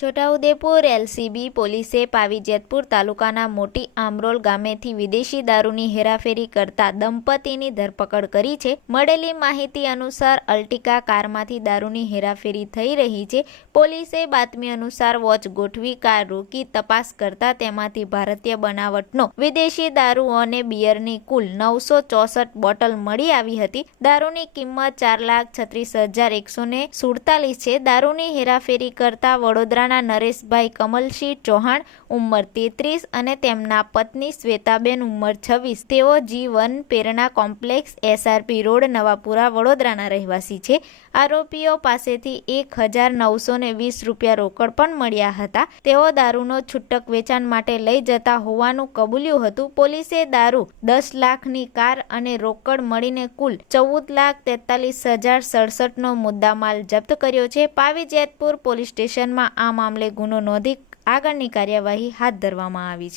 Chhota Udepur LCB પોલીસે પાવીજેતપુર તાલુકાના મોટી આમરોલ ગામેથી વિદેશી દારૂની હેરાફેરી કરતા દંપતીની ધરપકડ કરી છે। મળેલી માહિતી અનુસાર અલ્ટિકા કારમાંથી દારૂની હેરાફેરી થઈ રહી છે। પોલીસે બાતમી અનુસાર વોચ ગોઠવી કાર રોકી તપાસ કરતા તેમાંથી ભારતીય બનાવટનો વિદેશી દારૂ અને બિયરની કુલ 964 બોટલ મળી આવી હતી। દારૂની કિંમત 4,36,147 છે। દારૂની હેરાફેરી કરતા વડોદરા નરેશભાઈ કમલસિંહ ચૌહાણ ઉંમર 33 અને તેમના પત્ની શ્વેતાબેન ઉંમર 26 તેઓ G1 Prerna complex SRP road Navapura વડોદરાના રહેવાસી છે। આરોપીઓ પાસેથી 1,920 રૂપિયા રોકડ પણ મળ્યા હતા। તેઓ દારૂનો છૂટક વેચાણ માટે લઈ જતા હોવાનું કબૂલ્યું હતું। પોલીસે દારૂ 10 લાખની કાર અને રોકડ મળીને કુલ 14,43,067નો મુદ્દામાલ જપ્ત કર્યો છે। પાવીજેતપુર પોલીસ સ્ટેશનમાં આ મામલે ગુનો નોંધી આગળની કાર્યવાહી હાથ ધરવામાં આવી છે।